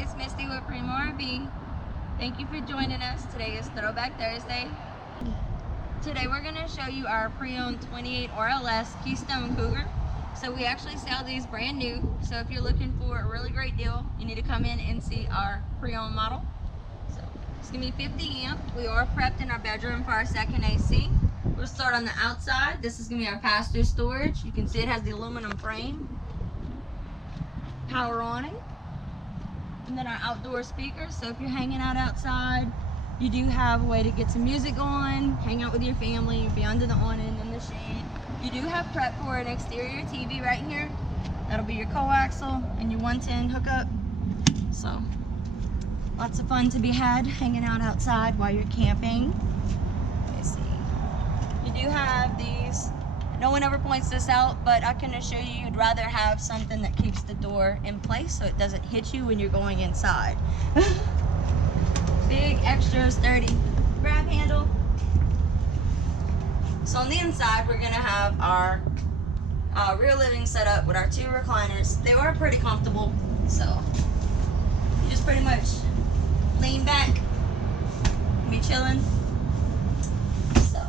it's Misty with Primeaux RV. Thank you for joining us. Today is Throwback Thursday. Today we're going to show you our pre-owned 28RLS Keystone Cougar. So we actually sell these brand new. So if you're looking for a really great deal, you need to come in and see our pre-owned model. So it's going to be 50 amp. We are prepped in our bedroom for our second AC. We'll start on the outside. This is going to be our pass-through storage. You can see it has the aluminum frame. Power awning. And then our outdoor speakers. So if you're hanging out outside, you do have a way to get some music going, hang out with your family, be under the awning in the shade. You do have prep for an exterior TV right here. That'll be your coaxial and your 110 hookup. So lots of fun to be had hanging out outside while you're camping. Let's see. You do have these. No one ever points this out, but I can assure you you'd rather have something that keeps the door in place so it doesn't hit you when you're going inside. Big, extra sturdy grab handle. So on the inside, we're gonna have our rear living set up with our 2 recliners. They are pretty comfortable, so you just pretty much lean back, be chilling. So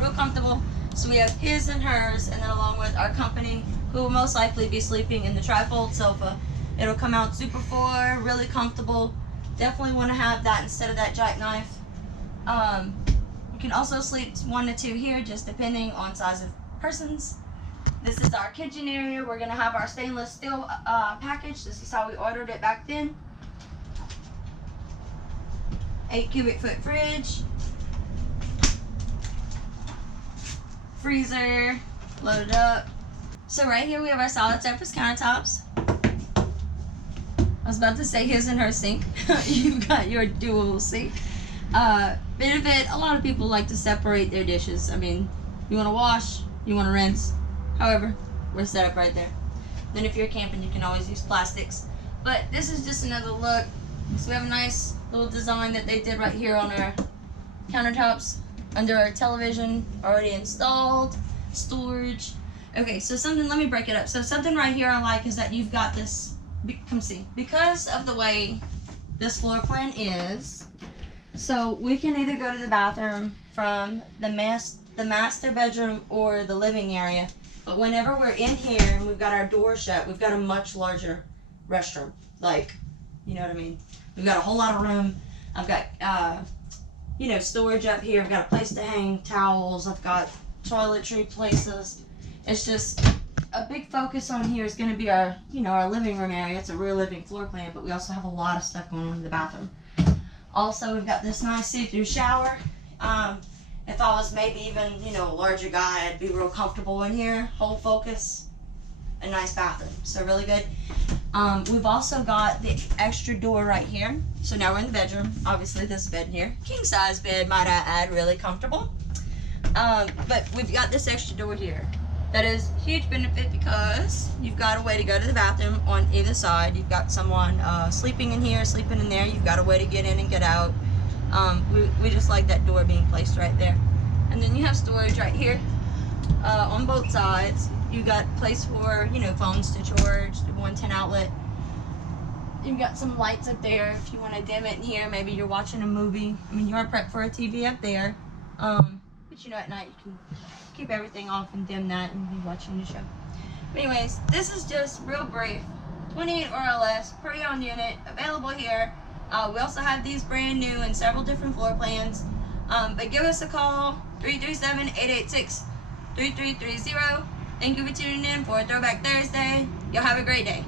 real comfortable. So we have his and hers, and then along with our company, who will most likely be sleeping in the trifold sofa. It'll come out super four, really comfortable. Definitely want to have that instead of that jackknife. You can also sleep 1 to 2 here, just depending on size of persons. This is our kitchen area. We're gonna have our stainless steel package. This is how we ordered it back then. 8 cubic foot fridge. Freezer loaded up. So right here we have our solid surface countertops. I was about to say his and her sink. You've got your dual sink. Benefit, a lot of people like to separate their dishes. I mean, you want to wash, you want to rinse. However, we're set up right there. Then if you're camping, you can always use plastics. But this is just another look. So we have a nice little design that they did right here on our countertops. Under our television, already installed, storage. Okay, so something, let me break it up. So something right here I like is that you've got this, come see, because of the way this floor plan is, so we can either go to the bathroom from the master bedroom or the living area. But whenever we're in here and we've got our door shut, we've got a much larger restroom. Like, you know what I mean? We've got a whole lot of room. I've got, you know, storage up here. I've got a place to hang towels. I've got toiletry places. It's just a big focus on here is going to be our, you know, our living room area. It's a rear living floor plan, but we also have a lot of stuff going on in the bathroom. Also, we've got this nice see-through shower. If I was maybe even, you know, a larger guy, I'd be real comfortable in here. Whole focus, a nice bathroom. So really good. We've also got the extra door right here. So now we're in the bedroom. Obviously this bed here, king size bed, might I add, really comfortable. But we've got this extra door here. That is a huge benefit because you've got a way to go to the bathroom on either side. You've got someone sleeping in here, sleeping in there. You've got a way to get in and get out. We just like that door being placed right there. And then you have storage right here on both sides. You got place for, you know, phones to charge, the 110 outlet. You've got some lights up there if you want to dim it in here. Maybe you're watching a movie. I mean, you are prepped for a TV up there. But you know, at night you can keep everything off and dim that and be watching the show. But anyways, this is just real brief. 28RLS pre-owned unit available here. We also have these brand new in several different floor plans. But give us a call, 337-886-3330. Thank you for tuning in for Throwback Thursday. Y'all have a great day.